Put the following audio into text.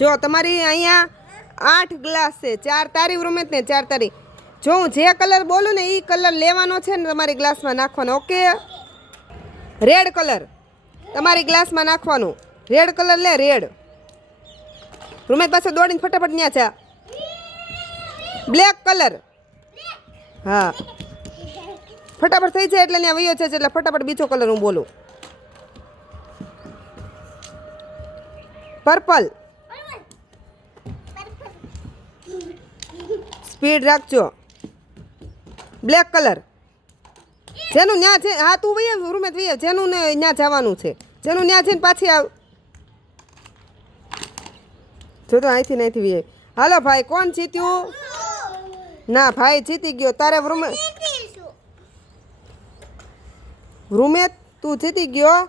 જો તમારી અહીંયા આઠ ગ્લાસ છે, ચાર તારી રૂમેત ને ચાર તારી. જો હું જે કલર બોલું ને એ કલર લેવાનો છે ને તમારી ગ્લાસમાં નાખવાનો, ઓકે? Red colour. તમારી ગ્લાસમાં નાખવાનું. રેડ કલર લે રેડ રૂમેત પાસે દોડીને ફટાફટ ન્યા છે બ્લેક કલર. હા. ફટાફટ થઈ જાય એટલે ત્યાં વયો છે એટલે ફટાફટ બીજો કલર હું બોલું. પર્પલ સ્પીડ રાખજો. Black colour. જેનું ન્યા છે હા તું વૈયા રૂમે વૈયા જેનું ને ન્યા જવાનું છે. જેનું ન્યા છે ને પાછી આવ. જો તો અહીંથી નહીંથી વૈયા હાલો ભાઈ કોણ જીત્યું? ના ભાઈ જીતી ગયો. તારે રૂમે રૂમે તું જીતી ગયો?